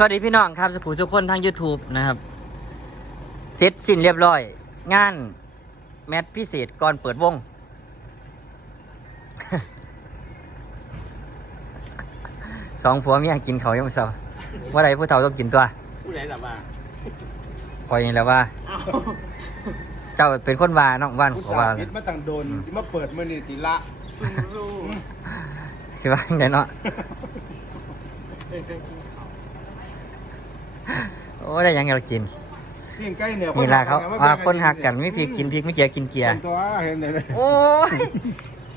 สวัสดีพี่น้องครับสุขุทุกคนทาง YouTube นะครับ เสร็จสิ้นเรียบร้อย งาน แมทพิเศษก่อนเปิดวง สองผัวเมียกินเขาวยังไม่เศร้าว่าไรผู้เฒ่าต้องกินตัวผู้ใดล่ะว่าคอยนี่แหล้วว่า เอ้าเจ้าเป็นคนว่าน้องว่านผู้ขอสาว่าวพิษมาตั้งโดนสิมาเปิดมือนี่ติละรู้สิว่าจังไงเนาะ เอ้ยเอ้ยกินข้าวโอ้ได้หยังให้เรากินพี่ใกล้เนี่ยนี่แหละเขาว่าคนหักกันไม่พริกกินพริกไม่เกียกินเกียร์เป็นตัวเห็นเลยโอ้ย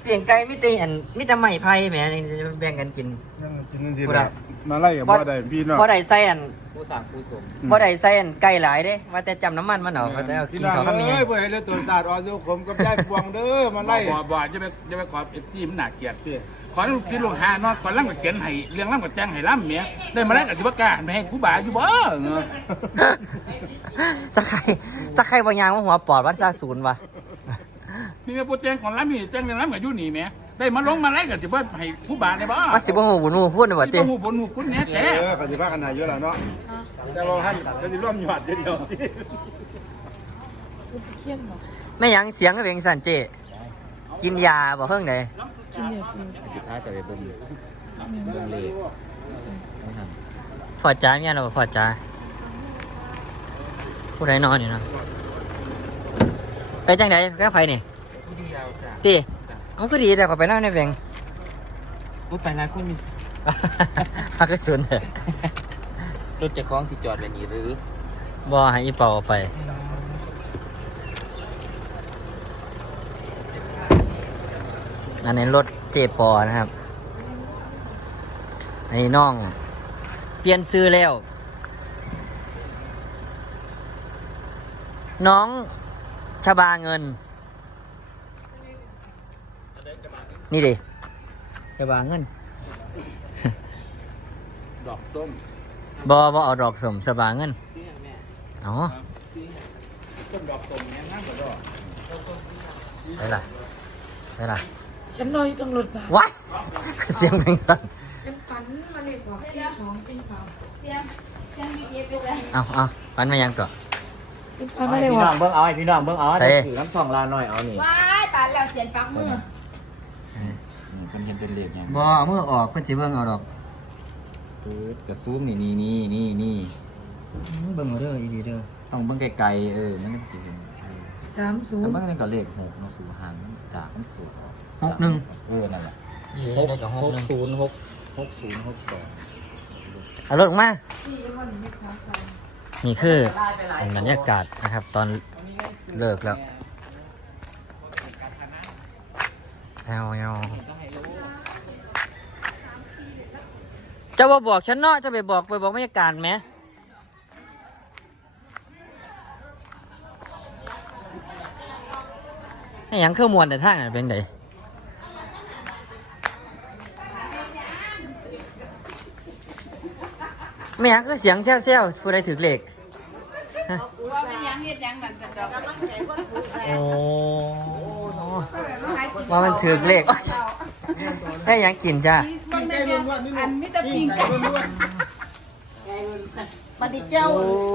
เปลี่ยนไก่ไม่ตีอันมิตรใหม่ไพ่แหมยังจะแบ่งกันกิน นั่งกินกันสิผู้ใดละมาไล่กับบ่ได้พี่น้องบ่ได้ใส่อันผู้สั่งผู้สมบ่ได้ใส่อันไก่หลายเด้ ว่าแต่จำน้ำมันมันเอาว่าแต่เอากิพี่นน้องเขาวก็มีหยังเอ้ยเพื่อให้เลือดตัวสาดออสุขมกับยายพวงเด้อมาไล่บ่บ่จะไปจะไปขอเอฟซีมันน่าเกลียดเตี้ย ขอให้ลูกที่ลูกหาเนาะขอล่ำกับเกียนให้เลี้ยงล่ำกับแจ้งให้ล่ำเมียได้มาแล้วกับจิบกล้าหันไปให้ผู้บ่าอยู่บ่เนาะสักใครสักใครบางอย่างว่าหัวปอดวัดซาศูนย์วะนี่แม่ผู้แจ้งของล่ำนี่แจ้งเลี้ยงล่ำกับอยู่นี่แหม่ได้มาลงมาแล้วกับจิบให้ผู้บ่าได้บ่ว่าสิบ่ฮู้บุญฮู้พูดน่ะบ่ที่ติบ่ฮู้บนฮู้คุณแหน่เอแต่อก็สิพากันนายเยอะแล้วเนาะแต่ว่าท่านก็สิร่วมหยอดเดียวแม่หยังเสียงก็เป็นสั่นเจกินยาบ่เพิ่ง ไดสุดท้ายจะไปเบิ่งเบิ่งเลขไม่ทันพอจ้าเมียเราบ่พอจ้าผู้ใดนอนอยู่เนาะไปจังไดกับไผนี่ผู้เดียวจ้ะติเอาคือดีแต่ขอไปนอนในแบงผู้ไปร้านคุณมีฮักกระสุนเถอะรถจะคล้องที่จอดไว้นี่หรือบ่ให้อีเป่าเอาไป อันนี้รถเจปอนะครับ อันนี้น้อง เปลี่ยนซื้อแล้ว น้องชบาเงิน นี่ดิชบาเงิน ดอกส้มบอบอเอาดอกสมสบาเงินซื้อให้แม่อ๋อต้นดอกส้มเนี่ยงามกว่าดอกไปล่ะไปล่ะ ฉันนอนอยู่ตรงรถบัสว้ายเสียงเป็นสั่นฉันฝันมาเลยบอกตีสองตีสามเสียงเสียงมีเย็บไปเลยเอาเอาปันมายังก่อนฉันฝันเอามาให้เลยพี่ว่าน้องเบิ่งเอาให้พี่น้องเบิ่งเอาใส่เดี๋ยวถือน้ำทองลาหน่อยเอานี่ว้ายตายแล้วเสียงปักมืออืมเป็นเห็นเป็นเลขอย่างบอเอามือออกเพิ่นสิเบิ่งเอาดอกปื๊ดกระซูมนี่นี่นี่นี่นี่เบิ่งเอาเด้ออีดีเด้อต้องเบิ่งไกลๆเออมันก็สิเห็นเออสามศูแต่นย์เบิ่งในก็เลขหกเนาะสูหันจากมันสูง หกหนึ่งเออนั่นแหละนี่ได้กับหกหนึ่งศูนย์หกหกศูนย์หกสองเอารถออกมา นี่คือเป็นบรรยากาศนะครับ ตอนเลิกแล้วแอวแอวเจ้าบ่บอกฉันเนาะเจะไปบอกไปบอกบรรยากาศไหมไอ้หยังเครื่องมวนแต่ทางอะเป็นไง ไม่หยังก็เสียงแซ่วๆผู้ใดถือเหล็กว่าเป็นยังเฮ็ดยังนั่นสันดอกกำลังใจคนผู้โอ้ว่ามันถือเหล็กได้หยังกินจ้าบางเนี่ยอันมิตรปิงไก่บัดนี้เจ้า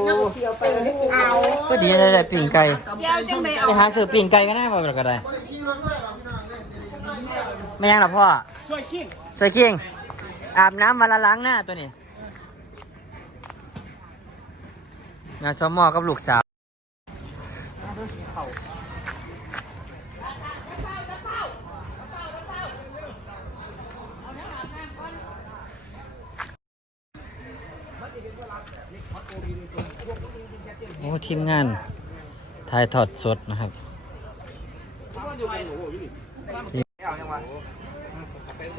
น้ำเขียวไปเลยเอาก็ดีเลยได้ปิ่งไก่เจ้าจังไดเอาไปหาซื้อปิ่งไก่ก็ได้บ่ก็ได้ไม่ยังหรอพ่อช่วยคิงช่วยคิงอาบน้ำมาละล้างหน้าตัวนี้ งานสมอกับลูกสาวโอ้ทีมงานถ่ายทอดสดนะครับ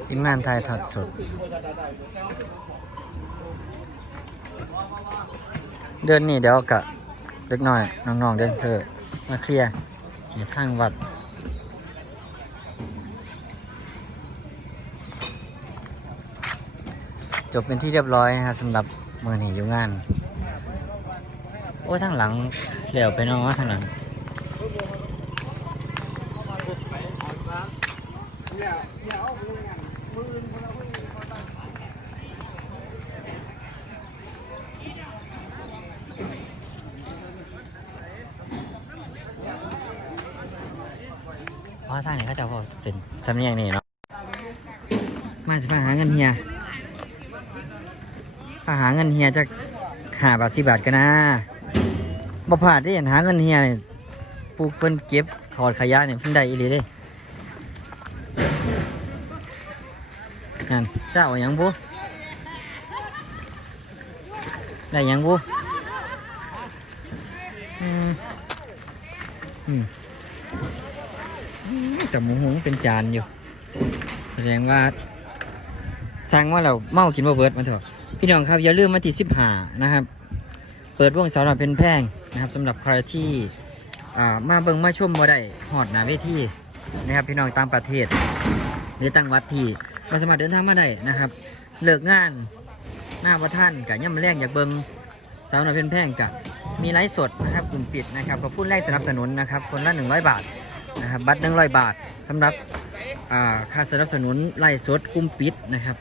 ทีมงานถ่ายทอดสด เดือนนี้เดี๋ยวกะเล็กน้อยน้องๆเดนเซอร์มาเคลียร์ในทางวัดจบเป็นที่เรียบร้อยนะครับสำหรับมือหนีอยู่งาน โอ้ทางหลังเหลวไปเนาะทางหลังว่าสร้าง เนี่ยเขาจะพอเป็นทำเนียงนี่เนาะมาจะมาหาเงินเฮียมาหาเงินเฮียจะหาบาทสิบาทกันนะบ่พลาดได้เห็นหาเงินเฮียเนี่ยปลูกเพิ่นเก็บถอดขยะเนี่ยเพิ่นได้อีหลีเลยนั่นเจ้าอาหยังบุได้หยังบุอืมอืม แต่หมูหงเป็นจานอยู่ แสดงว่าสั่งว่าเราเมากินบ่เบิดมันเถอะพี่น้องครับอย่าลืมมาที่สิบหานะครับ เปิดวงสาวน้อยเป็นแพงนะครับสำหรับใครที่มาเบิ่งมาชมบ่ได้หอดหนาเวทีนะครับ พี่น้องตามประเทศหรือต่างวัดที่มาสามารถเดินทางมาได้นะครับ เลิกงานหน้าประท่านกับย่ำแรงอยากเบิงสาวน้อยเป็นแพงกับมีไลฟ์สดนะครับกลุ่มปิดนะครับขอบคุณแรงสนับสนุนนะครับ คนละ100 บาท นะครับบัตรหนึ่งร้อยบาทสำหรับค่าสนับสนุนไล่สดกุ้มปิดนะครับ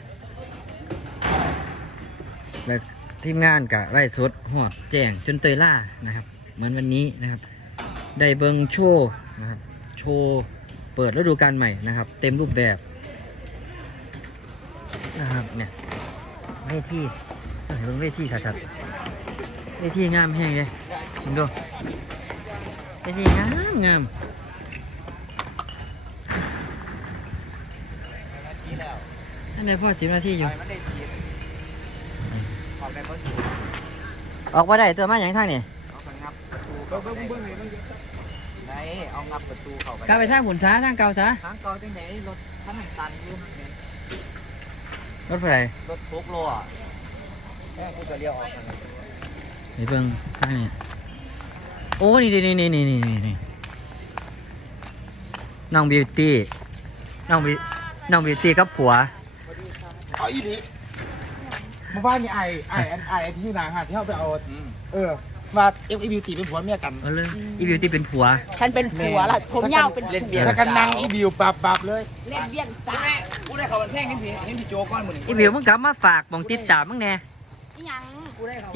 และทีมงานกับไล่สดหอดแจ้งจนเตยล่านะครับ เหมือนวันนี้นะครับ ได้เบิงโชว์นะครับโชว์เปิดฤดูกาลใหม่นะครับ เต็มรูปแบบนะครับเนี่ยเวทีเห็นเวทีขาดจัดเวทีงามแห้งเลยดูเวทีงามงาม อัน ไหนพ่อสิบนาทีอยู่ออกมาได้ตัวมาอย่างทางนี่ไหนเอางับประตูเข้าไปกลับไปทางหุ่นซ้าทางเก่าซะทางเก่าจังไหนรถคันนั้นตันอยู่รถไฟรถทุกโลอะแม่กูจะเลี้ยวออกทางไหนนี่เบิ่งทางนี่โอ้นี่นี่นี่นี่นี่นี่นี่น้องบิวตี้น้องบิน้องบิวตี้กับผัว เอาอีหลีเมื่อวานนี่ไอ้ไอ้ไอ้ที่อยู่นางหาที่เขาไปเอา เออ มาเอฟอีบิวตี้เป็นผัวเมียกันเอาเลยอีบิวตี้เป็นผัว ฉันเป็นผัวล่ะผมยาวเป็นผัวสักกันนางอีบิวปับปับเลยเล่นเบี้ยนซ่ากูได้เขาเป็นแท่งเห็นผีเห็นผีโจก้อนมือหนึ่งอีบิวมึงกลับมาฝากมองติดตามมึงแน่อีหยัง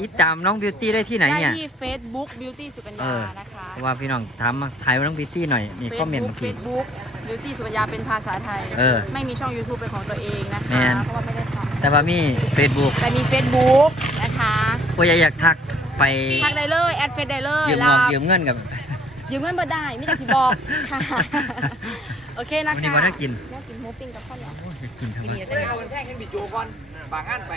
ติดตามน้องบิวตี้ได้ที่ไหนได้เนี่ย ที่ Facebook Beauty สุกัญเอญาอ นะคะ เพราะว่าพี่น้องถามมาถ่ายว่าน้องบิวตี้หน่อยนี่คอมเมนต์ Facebook เมื่อกี้ Facebook Beauty สุกัญญาเป็นภาษาไทย เออไม่มีช่อง YouTube เป็นของตัวเองนะแมคะ น เพราะว่าไม่ได้ทแต่ว่ามี Facebook ำแต่มี Facebook นะคะก็อยากทักไปทักได้เลยแอดเฟซได้เลยยืมลาเงินยืมเงินกับ ยืมเงินบ่ได้ไม่ได้สิบอกค่ะ โอเคนะวันคะนี้ว่าได้กิน น่ากินหมูปิ้งกับข้าวเหนียว โอ้ยอยากกินครับกูได้เขาเป็นแท่งเห็นผีโจก่อนบางงานไป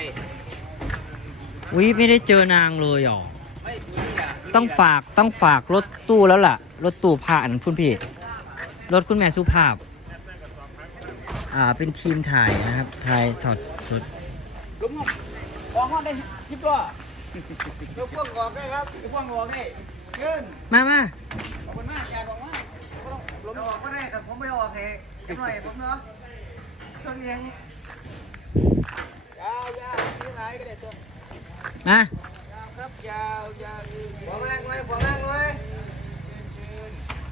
อุ้ยไม่ได้เจอนางเลยหรอไม่กูนี่อะต้องฝากต้องฝากรถตู้แล้วล่ะ รถตู้ผ่านคุณพี่ รถคุณแม่สุภาพ อ่า เป็นทีมถ่ายนะครับ ถ่ายถอดชุดลุงออกห้องได้ยิบล้อเดี๋ยวพ่วงออกได้ครับเดี๋ยวพ่วงออกได้เงินมามาขอบคุณมากอาจารย์บอกว่าลมออกก็ได้ครับผมไม่ออกเองหน่อยผมเนาะช่วงเลี้ยงยาวยาวที่ไหนก็ได้ตัวมาครับยาวยาวขวาแม่งเลยขวาแม่งเลย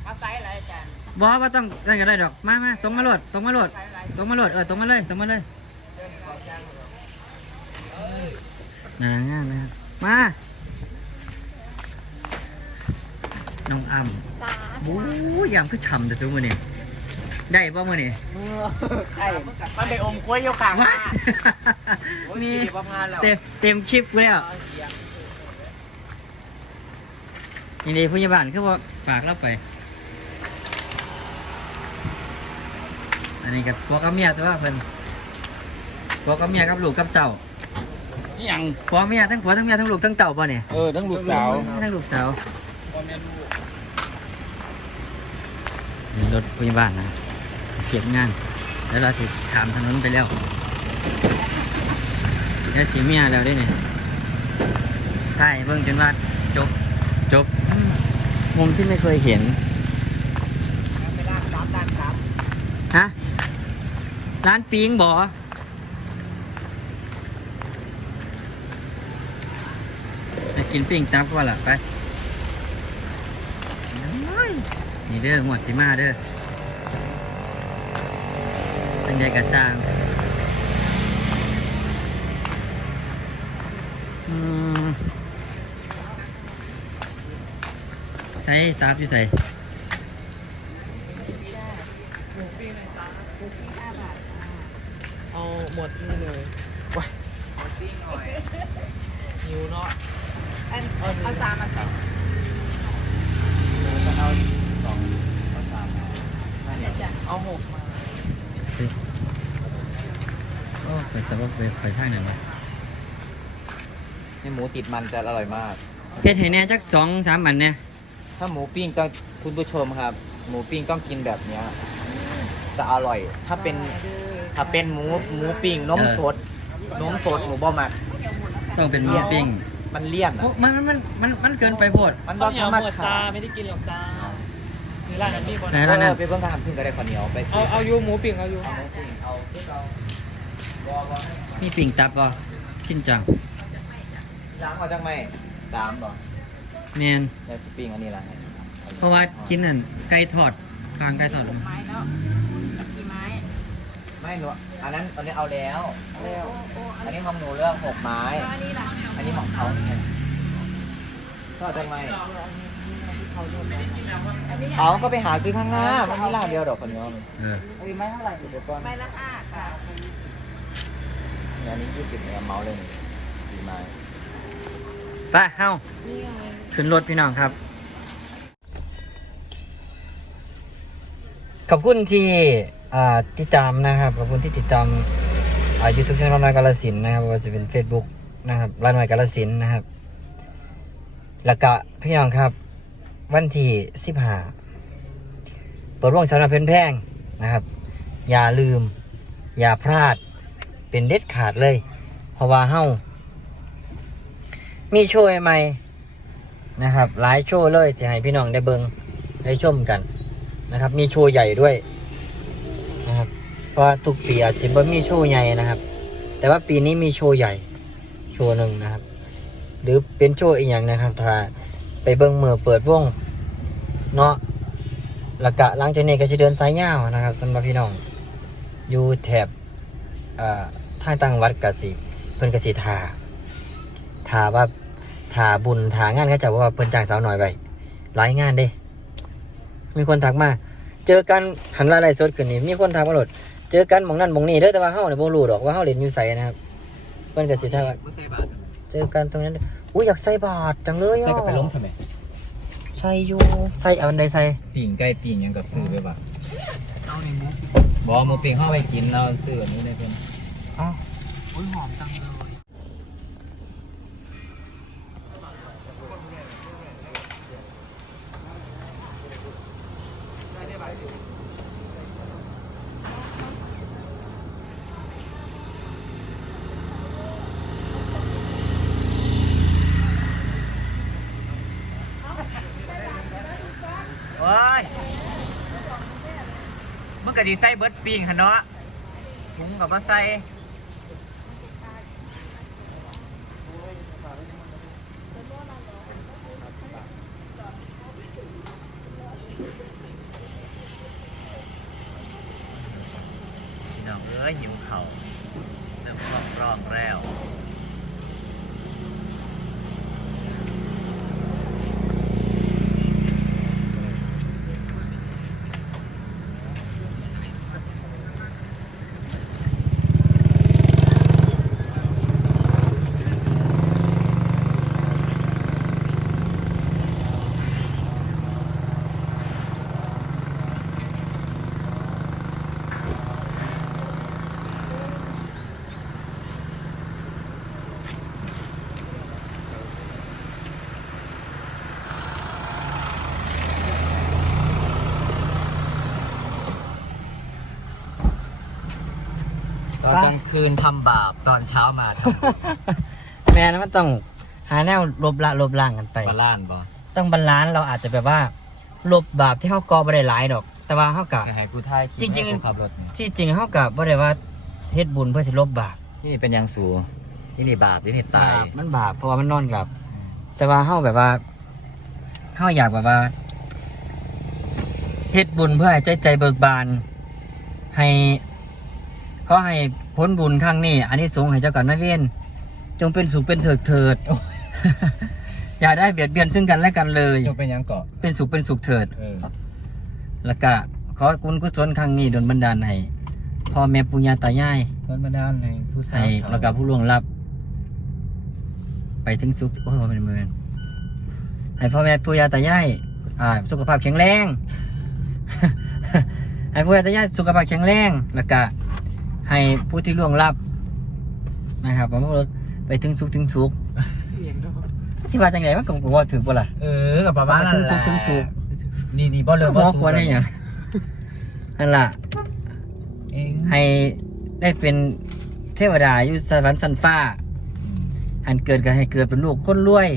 เอาไซส์อะไรอาจารย์ บอกว่าต้องนั่นก็ได้ดอก มามาตรงมาโหลดตรงมาโหลดตรงมาโหลดเออตรงมาเลยตรงมาเลยนางงานนะครับมาน้องอ้ำบู๊ยามคือฉ่ำแต่ตัวมือนี่ได้ป่ะมือนี่ไอ้มันไปอมกล้วยอยู่ข้างว้ายมีเต็มเต็มคลิปกูแล้วยังดีผู้ใหญ่บ้านคือว่าฝากเราไป อันนี้กับผัวกับเมียตัวเพิ่นผัวกับเมียกับลูกกับเต่าอีหยังผัวเมียทั้งผัวทั้งเมียทั้งลูกทั้งเต่าป่ะเนี่ยเออทั้งลูกสาวทั้งลูกสาวนี่รถผู้ใหญ่บ้านนะเก็บงาน แล้วเราสิขามถนนไปแล้วแล้วสีเมียแล้วได้เนี่ยใช่เบิ่งจนว่าจบจบอืมมุมที่ไม่เคยเห็นเวลาสามด้านสามฮะ ร้านปิงบอไปกินปิ้งตับก็ว่าล่ะไปนี่เด้อหมวดสิมาเด้อเป็นใดกระสร้างใส่ตับอยู่ใส่ หิวเนาะอันเอาสามอันไปเอาสองเอาสามนั่นเนี่ยจ้ะเอาหกมาโอ้ไปแต่ว่าไปไปทางไหนวะให้หมูติดมันจะอร่อยมากเฮ็ดให้แหน่จักสองสามอันเนี่ยถ้าหมูปิ้งต้องคุณผู้ชมครับ หมูปิ้งต้องกินแบบเนี้ยจะอร่อย ถ้าเป็นถ้าเป็นหมูหมูปิ้งนมสดนมสดหมูบ่หมัก ต้องเป็นหมูปิ้งมันเลี่ยนโอ้อะมันมันมันมันมันเกินไปโพด มันบ่ธรรมชาติไม่ได้กินหรอกจ้านี่ร้านนั้นมีคนไหน เอร้านนั้นอไปเบิ่งการทำพึ่งก็ได้ข้าวเหนียวไปเอาเอายูหมูปิ่งเอายูเอาหมูปิ้งเอาที่เราบอบอมีปิ่งตับบ่ชินจังล้างเอาจังไหมตามบ่แมนในสปิ้งอันนี้ละเพราะว่ากินนั่นไก่ทอดกลางไก่ทอดไม้เนาะกี่ไม้ ไม่หนูอันนั้นอันนี้เอาแล้วอันนี้ของหนูเลือกหกไม้ อันนี้ล่ะอันนี้ของเขาเนี่ยทอดจังไหมอันนี้เอาก็ไปหาซื้อข้างหน้ามันมีร้านเดียวดอกคนเดียวเอออุ้ยไม้เท่าไหร่เดี๋ยวก่อนไม้ละห้าค่ะอันนี้ยี่สิบเนี่ยเมาเลยสี่ไม้ไปเฮ้าขึ้นรถพี่น้องครับ ขอบคุณที่อ่า ติดตามนะครับขอบคุณที่ติดตามอ่ายูทูบช่องร้านน้อยกาลสินนะครับว่าจะเป็น Facebook นะครับร้านน้อยกาลสินนะครับแล้วก็พี่น้องครับ วันที่สิบห้าเปิดร่วงสำนักเพนแพงนะครับ อย่าลืม อย่าพลาดเป็นเด็ดขาดเลย เพราะว่าเฮ้ามีโชว์ใหม่นะครับ หลายโชว์เลยจะให้พี่น้องได้เบิงได้ชมกันนะครับ มีโชว์ใหญ่ด้วย เพราะว่าทุกปีอาจจะไม่มีโชว์ใหญ่นะครับ แต่ว่าปีนี้มีโชว์ใหญ่ โชว์หนึ่งนะครับ หรือเป็นโชว์อีกอย่างนะครับถ้าไปเบิงเมื่อเปิดวงเนาะแล้วก็หลังจากนี้ก็จะเดินสายยาวนะครับสำหรับพี่น้องอยู่แถบเอ่าต่างวัดกสิเพิ่นกสิทาถาว่าถาบุญถางานเขาจะว่าเพิ่นจ้างสาวหน่อยไปหลายงานเด้ มีคนทักมา เจอกันหันละไรสดขึ้นนี่มีคนทักมาหลด เจอกันหมองนั่นหมองนี่เด้อแต่ว่าเฮาเนี่ยบ่รู้ดอกว่าเฮาเล่นอยู่ไสนะครับเพิ่นก็สิทักว่าไม่ใส่บาทเจอกันตรงนั้นอุ้ยอยากใส่บาตรจังเลยอะใส่กับไปล้มทำไมใส่อยู่ใส่เอาอันใดใส่ปิ่งไก่ปิ่งยังกับซื้อไปบ่เอาในหมูบอหมูปิ่งเข้าไปกินเราซื้ออันนี้ได้เป็นอุ้ยหอมจังเลย โอ้ยเมื่อกี้ดีใส่เบิร์ดปิงฮะเนาะถุงกับมาใส่พี่น้องเอ้ยหิวเข่าเริ่มร้องร้องแล้ว ต อนกลางคืนทำบาปตอนเช้ามาทแม่นมันต้องหาแนวลบละลบล้างกันไปำบาล่านบ่ต้องบาลานซ์เราอาจจะแบบว่าลบบาปที่เฮาก่อบ่ได้หลายดอก แต่ว่าเฮากะ ใช่ให้กูถ่ายคลิปจริงๆ ให้กูขับรถนี่ที่จริงเฮากะบ่ได้ว่าเฮ็ดบุญเพื่อสิลบบาปที่นี่เป็นยังสูที่นี่บาปที่นี่ตาย บาปมันบาปเพราะว่ามันนอนกับ แต่ว่าเฮาแบบว่าเฮาอยากแบบว่าเฮ็ดบุญเพื่อให้ใจใจเบิกบาน ให้ก็ให้ พ้นบุญครั้งนี้อันนี้สงส์ให้เจ้ากรรมนายเวรจงเป็นสุขเป็นเถิดเถิด อย่าได้เบียดเบียนซึ่งกันและกันเลยจะเป็นยังเกาะเป็นสุขเป็นสุขเถิด เออแล้วก็ขอคุณกุศลครั้งนี้ดลบันดาลให้พ่อแม่ปุญญาตายายเพิ่นมาด้านในผู้สาให้วแล้วก็ผู้ล่วงลับ ไปถึงสุขโอ้ยบ่แมันเป็นให้พ่อแม่ปู่ย่าตายายอ่า สุขภาพแข็งแรง ให้ปู่ย่าตายายสุขภาพแข็งแรงแล้วก็ ให้ผู้ที่ล่วงลับนะครับผมรถไปถึงสุขถึงสุขที่ว่าจังไงมันก็บ่ว่าถือบ่ล่ะเออกับประมาณนั้นถึงแหสุละขถึงสุขนี่นี่บ่เลิกบ่บ่ควรได้หยังนั่นล่ะเองให้ได้เป็นเทวดาอยู่สวรรค์สันฟ้าหันเกิดก็ให้เกิดเป็นลูกคนรวย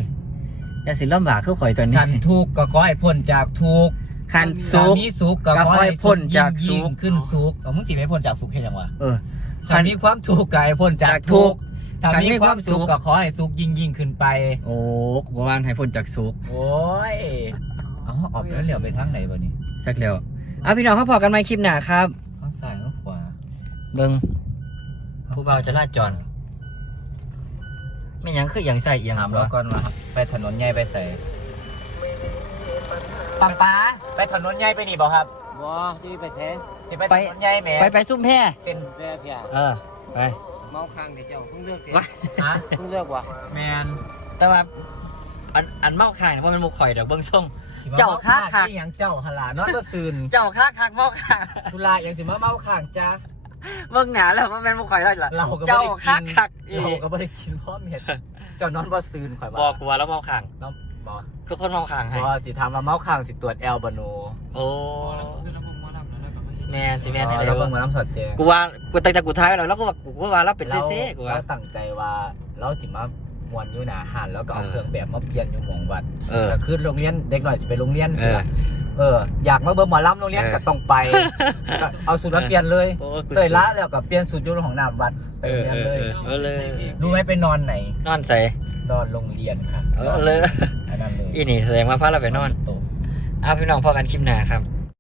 อย่าสิลำบากคือข่อยตอนนี้สันทุกข์ก็ขอให้พ้นจากทุกข์ ขันสุขมีสุขก็ก็ขอขอให้ให้พ้นจากสุยิ่ขงขึ้นสุขเอามึงสิไม่พ้นจากสุขแค่ยังวะเออถ้ามีความทุกข์ก็ให้พ้นจากจากทุทุกกข์ข์ถ้าถ้ามีมีความความสุสุขขก็ขอให้สุขยิ่งยิ่งขึ้นไป โอ้กูว่าให้พ้นจากสุขโอ้ยเอาออกแล้วเหลียวไปทางไหนบ่นี่สักเดียวเอาพี่น้องเขาพอกันไหมคลิปหน้าครับข้างซ้ายข้างขวา เบิงผู้เบาจะลาดจรไม่หยังคืออย่างใส่เอียงถามแล้วก่อนว่าไปถนนใหญ่ไปใส่ ปังป้าไปถนนใหญ่ไปนี่บ่ครับว้าที่ไปแซ่สิไปถนนใหญ่แหมไปไปซุ่มแพร่เส้นแม่เพียเออไปเมาค้างเดี๋ยวเจ้าเพิ่งเลือกเดี๋วะฮะเพิ่งเลือกวะแมนแต่ว่าอันอันเมาข่ายเพราะมันมุกข่อยเดี๋ยวเบิ้งส่งเจ้าค้าขายที่หยังเจ้าหนลานอนก็ซืนเจ้าคักคักเมาข่างธุระยังสิมาเมาข้างจ้าเบิ้งหนาแล้วว่าแม่นมุกข่อยได้ละเราก็บ่เจ้าได้คักกินคักอีเราก็ไม่ได้กินพ่อเม็ดเจ้านอนบ่ซืนข่อยบอกกูว่าแล้วเมาข่าง น้องบ่คือคนเมาข่างให้บ่สิทำมาเมาข้างสิตรวจแอลบาโนโอ้แมนสิแมนให้แล้ได้วเบิ่เบิ่งงมาน้ำสดแจงกูว่ากูตั้งแต่กูท้ายแล้วแล้วก็ว่ากูก็ว่าเราเป็นเซ่ๆกูว่าเราตั้งใจว่าเราสิมามวนอยู่หนาหันแล้วก็เอาเออเครื่องแบบมาเปลี่ยนอยู่หมองวัดเออก็คือโรงเรียนเด็กหน่อยสิไปโรงเรียนเอสิอล่ะเอออยากมาเบิ่งหมอลำโรงเรียนเออก็ต้องไปก็เอาสูตรมาเปลี่ยนเลยโอ้กูเตยละแล้วก็เปลี่ยนสูตรอยู่ของน้ำวัดไปเอโรองเรียนเลยเออเออเลยรู้ไหมไปนอนไหนนอนใส่ นอนโรงเรียนค่ะเออเลยอันนั้นเลยอีนี่แสดงว่าพาเราไปนอนโตะเอาพี่น้องพอกันคลิปหน้าครับ